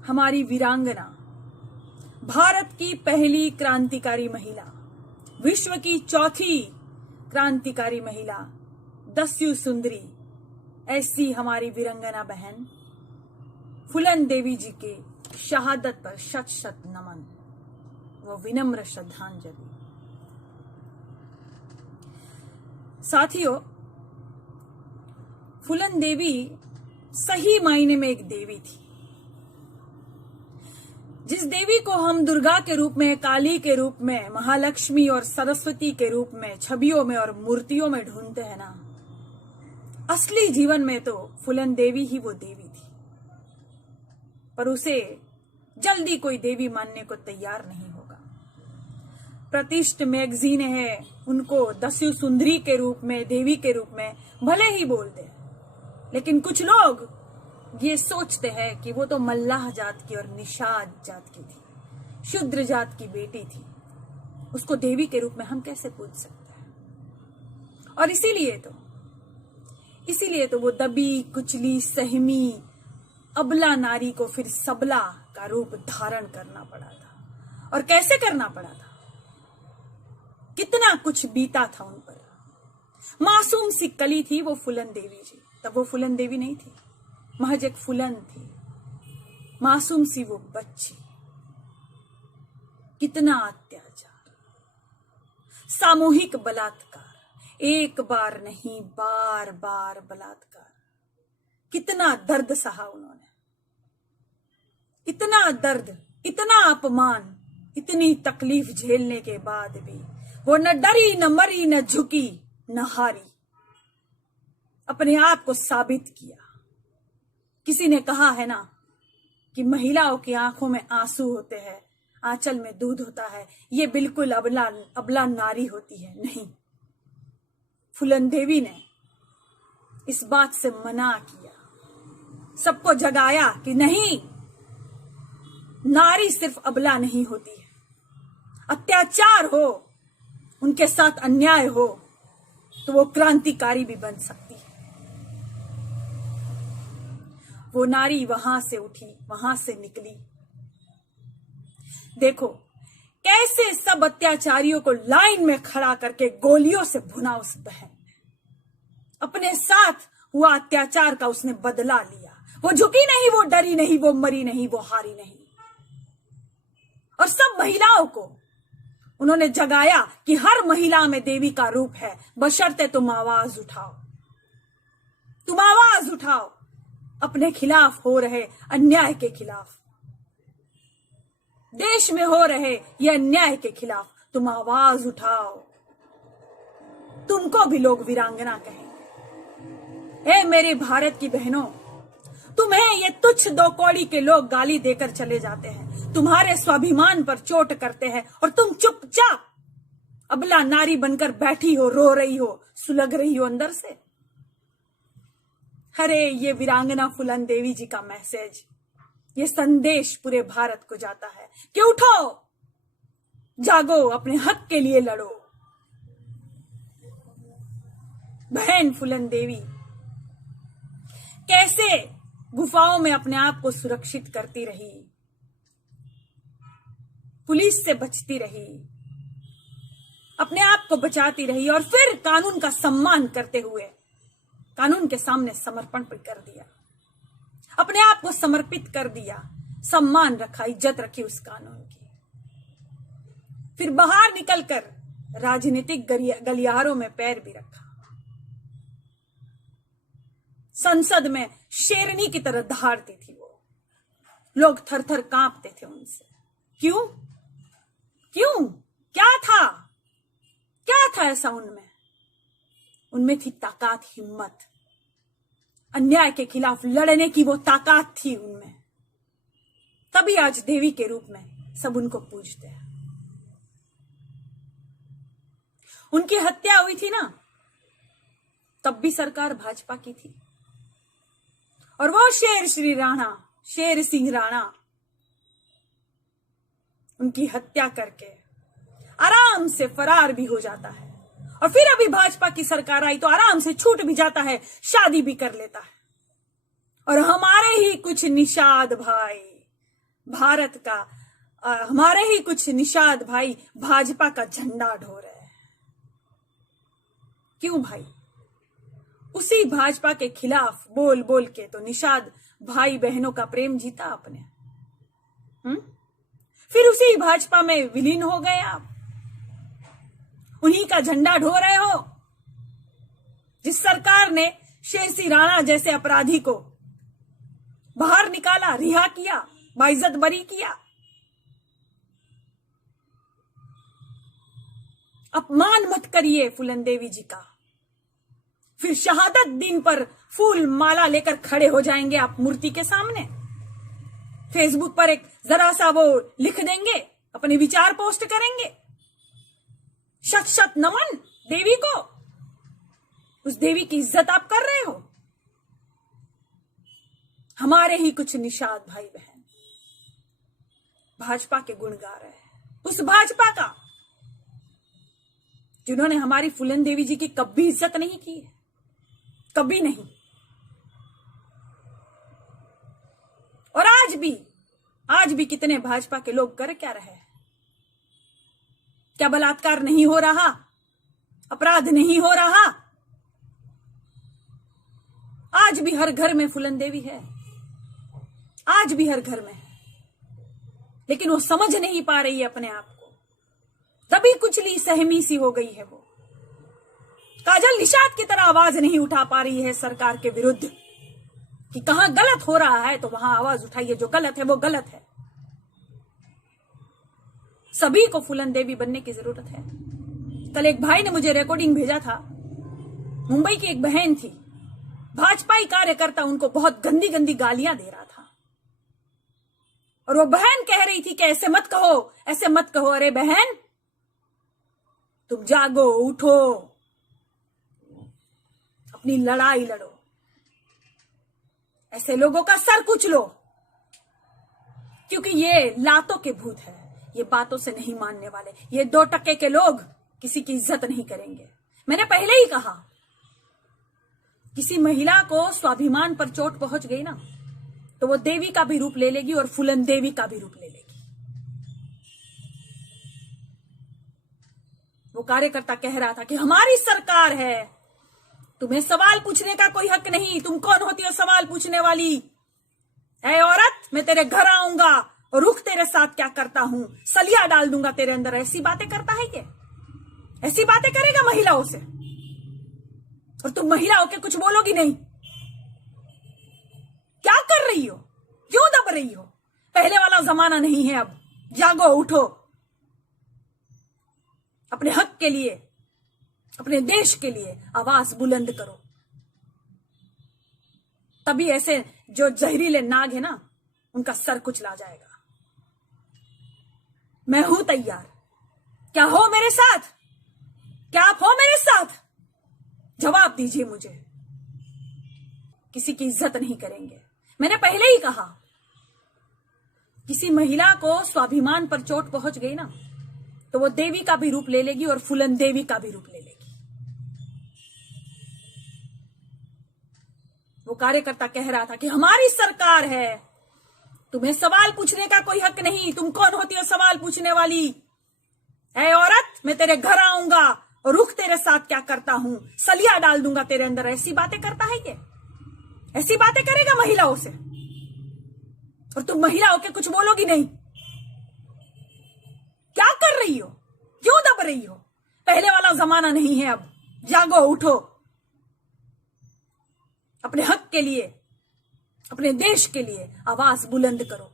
हमारी वीरांगना, भारत की पहली क्रांतिकारी महिला, विश्व की चौथी क्रांतिकारी महिला दस्यु सुंदरी, ऐसी हमारी वीरांगना बहन फूलन देवी जी के शहादत पर शत शत नमन व विनम्र श्रद्धांजलि। साथियों, फूलन देवी सही मायने में एक देवी थी। जिस देवी को हम दुर्गा के रूप में, काली के रूप में, महालक्ष्मी और सरस्वती के रूप में छवियों में और मूर्तियों में ढूंढते हैं ना, असली जीवन में तो फूलन देवी ही वो देवी थी। पर उसे जल्दी कोई देवी मानने को तैयार नहीं होगा। प्रतिष्ठित मैगजीन है उनको दस्यु सुंदरी के रूप में, देवी के रूप में भले ही बोल दे, लेकिन कुछ लोग ये सोचते हैं कि वो तो मल्लाह जात की और निषाद जात की थी, शूद्र जात की बेटी थी, उसको देवी के रूप में हम कैसे पूज सकते हैं। और इसीलिए तो वो दबी कुचली सहमी अबला नारी को फिर सबला का रूप धारण करना पड़ा था। और कैसे करना पड़ा था, कितना कुछ बीता था उन पर। मासूम सी कली थी वो फूलन देवी जी, तब वो फूलन देवी नहीं थी, महज एक फूलन थी, मासूम सी वो बच्ची। कितना अत्याचार, सामूहिक बलात्कार, एक बार नहीं बार बार बलात्कार, कितना दर्द सहा उन्होंने, इतना दर्द, इतना अपमान, इतनी तकलीफ झेलने के बाद भी वो न डरी, न मरी, न झुकी, न हारी, अपने आप को साबित किया। किसी ने कहा है ना कि महिलाओं की आंखों में आंसू होते हैं, आंचल में दूध होता है, ये बिल्कुल अबला नारी होती है। नहीं, फूलन देवी ने इस बात से मना किया, सबको जगाया कि नहीं, नारी सिर्फ अबला नहीं होती है, अत्याचार हो, उनके साथ अन्याय हो तो वो क्रांतिकारी भी बन सकती है। वो नारी वहां से उठी, वहां से निकली। देखो कैसे सब अत्याचारियों को लाइन में खड़ा करके गोलियों से भुना उस बहन ने। अपने साथ हुआ अत्याचार का उसने बदला लिया। वो झुकी नहीं, वो डरी नहीं, वो मरी नहीं, वो हारी नहीं। और सब महिलाओं को उन्होंने जगाया कि हर महिला में देवी का रूप है, बशर्ते तुम आवाज उठाओ, तुम आवाज उठाओ अपने खिलाफ हो रहे अन्याय के खिलाफ, देश में हो रहे ये अन्याय के खिलाफ तुम आवाज उठाओ। तुमको भी लोग वीरांगना कहेंगे। ए मेरे भारत की बहनों, तुम्हें ये तुच्छ दो कौड़ी के लोग गाली देकर चले जाते हैं, तुम्हारे स्वाभिमान पर चोट करते हैं और तुम चुपचाप अबला नारी बनकर बैठी हो, रो रही हो, सुलग रही हो अंदर से। अरे ये वीरांगना फूलन देवी जी का मैसेज, ये संदेश पूरे भारत को जाता है कि उठो, जागो, अपने हक के लिए लड़ो। बहन फूलन देवी कैसे गुफाओं में अपने आप को सुरक्षित करती रही, पुलिस से बचती रही, अपने आप को बचाती रही और फिर कानून का सम्मान करते हुए कानून के सामने समर्पण कर दिया, अपने आप को समर्पित कर दिया, सम्मान रखा, इज्जत रखी उस कानून की। फिर बाहर निकलकर राजनीतिक गलियारों में पैर भी रखा, संसद में शेरनी की तरह दहाड़ती थी वो, लोग थर थर कांपते थे उनसे। क्यों क्यों, क्या था ऐसा उनमें? उनमें थी ताकत, हिम्मत, अन्याय के खिलाफ लड़ने की वो ताकत थी उनमें। तभी आज देवी के रूप में सब उनको पूजते हैं। उनकी हत्या हुई थी ना, तब भी सरकार भाजपा की थी, और वो शेर सिंह राणा उनकी हत्या करके आराम से फरार भी हो जाता है, और फिर अभी भाजपा की सरकार आई तो आराम से छूट भी जाता है, शादी भी कर लेता है। और हमारे ही कुछ निषाद भाई, भारत का हमारे ही कुछ निषाद भाई भाजपा का झंडा ढो रहे हैं। क्यों भाई? उसी भाजपा के खिलाफ बोल बोल के तो निषाद भाई बहनों का प्रेम जीता आपने। फिर उसी भाजपा में विलीन हो गए आप, उन्हीं का झंडा ढो रहे हो। जिस सरकार ने शेरसी राणा जैसे अपराधी को बाहर निकाला, रिहा किया, बाइज्जत बरी किया। अपमान मत करिए फूलन देवी जी का। फिर शहादत दिन पर फूल माला लेकर खड़े हो जाएंगे आप मूर्ति के सामने, फेसबुक पर एक जरा सा वो लिख देंगे, अपने विचार पोस्ट करेंगे। शत शत नमन देवी को। उस देवी की इज्जत आप कर रहे हो। हमारे ही कुछ निषाद भाई बहन भाजपा के गुण गा रहे हैं, उस भाजपा का जिन्होंने हमारी फूलन देवी जी की कभी इज्जत नहीं की है, कभी नहीं। और आज भी कितने भाजपा के लोग कर क्या रहे हैं? क्या बलात्कार नहीं हो रहा? अपराध नहीं हो रहा? आज भी हर घर में फूलन देवी है, आज भी हर घर में है, लेकिन वो समझ नहीं पा रही है अपने आप को। तभी कुचली सहमी सी हो गई है वो। काजल निषाद की तरह आवाज नहीं उठा पा रही है सरकार के विरुद्ध कि कहां गलत हो रहा है तो वहां आवाज उठाइए, जो गलत है वो गलत है। सभी को फूलन देवी बनने की जरूरत है। कल एक भाई ने मुझे रिकॉर्डिंग भेजा था, मुंबई की एक बहन थी, भाजपाई कार्यकर्ता उनको बहुत गंदी गंदी गालियां दे रहा था, और वो बहन कह रही थी कि ऐसे मत कहो, ऐसे मत कहो। अरे बहन, तुम जागो, उठो, अपनी लड़ाई लड़ो, ऐसे लोगों का सर कुचलो, क्योंकि ये लातों के भूत है, ये बातों से नहीं मानने वाले। ये 2% के लोग किसी की इज्जत नहीं करेंगे। मैंने पहले ही कहा, किसी महिला को स्वाभिमान पर चोट पहुंच गई ना, तो वो देवी का भी रूप ले लेगी और फूलन देवी का भी रूप ले लेगी। वो कार्यकर्ता कह रहा था कि हमारी सरकार है, तुम्हें सवाल पूछने का कोई हक नहीं, तुम कौन होती हो सवाल पूछने वाली? ऐ औरत, मैं तेरे घर आऊंगा और रुख तेरे साथ क्या करता हूं, सलिया डाल दूंगा तेरे अंदर। ऐसी बातें करता है ये? ऐसी बातें करेगा महिलाओं से? और तुम महिलाओं के कुछ बोलोगी नहीं? क्या कर रही हो? क्यों दब रही हो? पहले वाला जमाना नहीं है अब। जागो, उठो, अपने हक के लिए, अपने देश के लिए आवाज बुलंद करो। तभी ऐसे जो जहरीले नाग है ना, उनका सर कुचला जाएगा। मैं हूं तैयार। क्या हो मेरे साथ? क्या आप हो मेरे साथ? जवाब दीजिए मुझे। किसी की इज्जत नहीं करेंगे। मैंने पहले ही कहा, किसी महिला को स्वाभिमान पर चोट पहुंच गई ना, तो वो देवी का भी रूप ले लेगी और फूलन देवी का भी रूप ले लेगी। वो कार्यकर्ता कह रहा था कि हमारी सरकार है, तुम्हें सवाल पूछने का कोई हक नहीं, तुम कौन होती हो सवाल पूछने वाली? ऐ औरत, मैं तेरे घर आऊंगा और रुख तेरे साथ क्या करता हूं, सलिया डाल दूंगा तेरे अंदर। ऐसी बातें करता है ये? ऐसी बातें करेगा महिलाओं से? और तुम महिलाओं के कुछ बोलोगी नहीं? क्या कर रही हो? क्यों दब रही हो? पहले वाला जमाना नहीं है अब। जागो, उठो, अपने हक के लिए, अपने देश के लिए आवाज बुलंद करो।